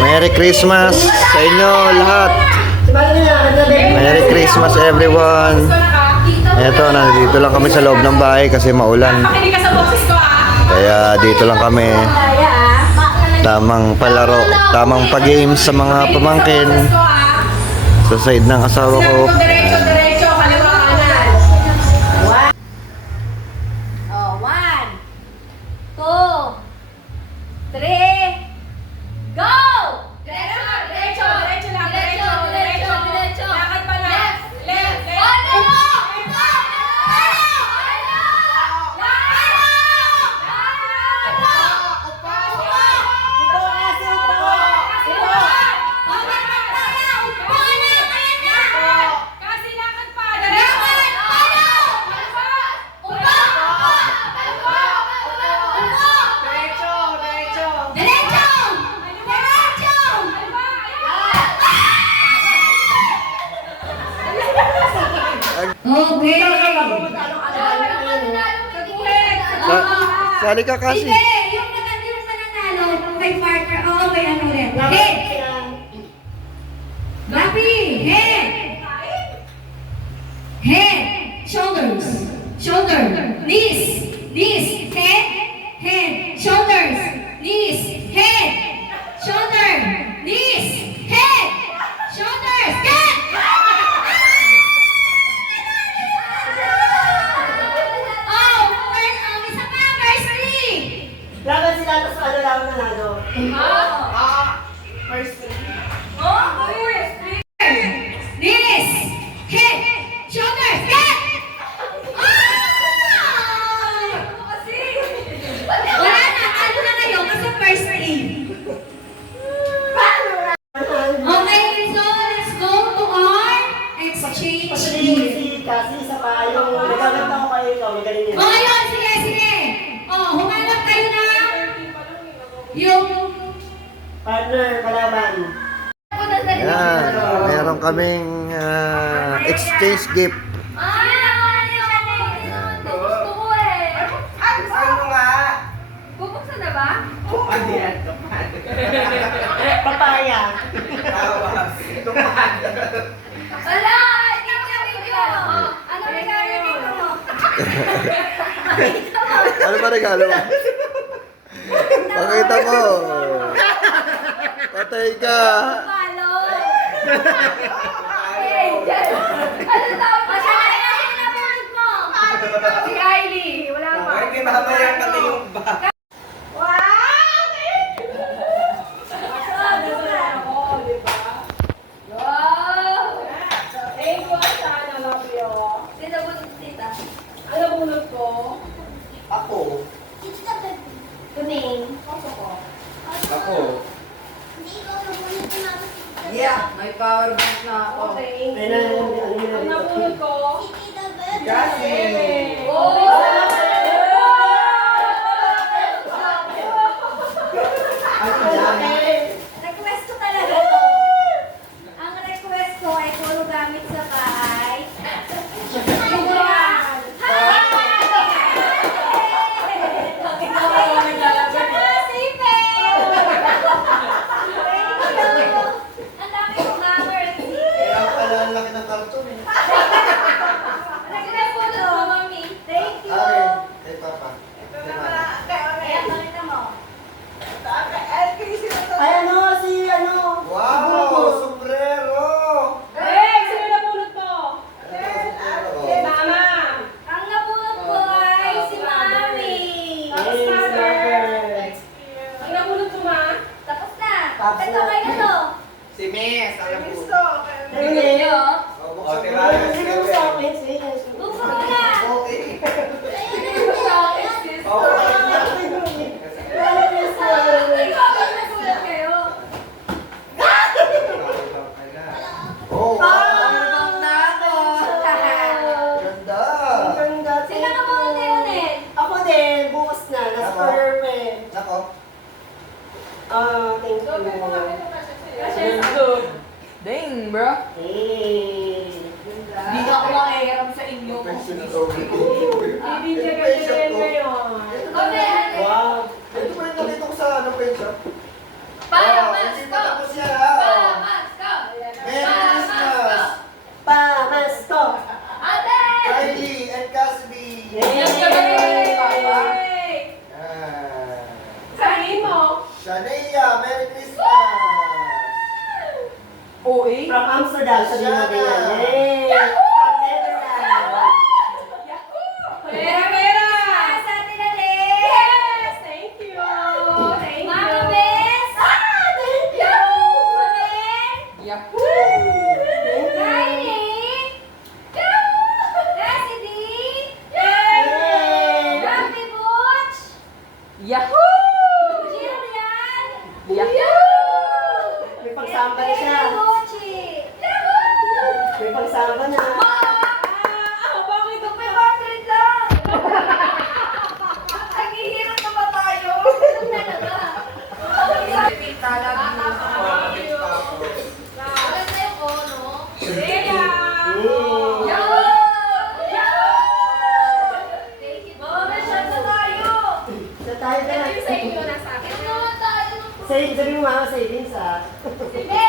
Merry Christmas sa inyo lahat. Merry Christmas everyone. Eto, nandito lang kami sa loob ng bahay kasi maulan. Kaya dito lang kami. Tamang palaro, tamang pag-games sa mga pamangkin. Sa side ng asawa ko. Sali ka kasi. Hindi! Yung mananalo, may partner. Oo, may ano rin. Head! Gabi! Head! Head! Shoulders! Shoulder! Knees! Knees! Head! Head! Shoulders! Knees! Head! Shoulder! Knees! Head! Shoulders! Get! Laban sila tapos ano lang nanalo. First three. Knees! Head! Shoulders! Get! Wala na! Ano na kayo? Kasi first three. Okay, so let's go to our exchange game. Kasi isa pa yung nagaganda ko kayo ikaw. Magaling yun. O ngayon, sige, sige. O, humanap kayo na yung Partner, kalaban. Yan, meron kaming exchange gift. Papaya. Ano ba regalo mo? Pakita mo. Patay ka. Si Kylie, wala pa. Ay, kinabayan ka na yung bag. Ako. Ako. Yeah, may power bank na ako. Ang nabunod ko. Kasi. Request ko talaga to. Ang request ko ay puro gamit sa bahay. Ang dami kong numbers. Kaya pala ang laki ng karton eh. Request ko to, mami. Thank you. Ay, papa. Kaya pakita mo. Ay ano, si ano. Wow, sombrero. Ang nabunod ko ay si Mami. Tapos na. Tapos Ito, na. kayo na to. Si Miss, alam mo. Hindi. Oh, tira. Sino mo sa akin? Sige. Buksan mo na. Okay. Ikaw, nagulat kayo. Oh, wow. Ang Ganda. ganda. Sino ka muna kayo din? Ako din, bukas na. Nasa Ako? order pa eh. Nako. Thank you. Dang, bro. Hey. Hindi na ako makikiram sa inyo. Pension over. Bibigyan ka din ngayon. Okay, Wow. Ito pa rin nakita ko sa ano, pension. Paano, Ah, mas hindi to? pa Tia, Merry Christmas! OA? From Amsterdam, sabi mo ganyan. Yay! From Netherlands. Pera, pera! Sa atin na din! Yes! Thank you! Thank Mama you! Bes! Thank you! Mamen! Yahoo! Kylie! Cassidy! Yay! Happy Butch! Yahoo! Jillian! Yahoo! May pagsamba na siya. Gucci! May pagsamba na. Bakit ito may portrait lang? Naghihirap na ba tayo? Maganda yung ono. Leia! Yahoo! Thank you. Mama, may shot na tayo. Sa tayo ka na. Sa inyo na sa akin. Ano tayo? Sabi mo mama, savings ah. Sige!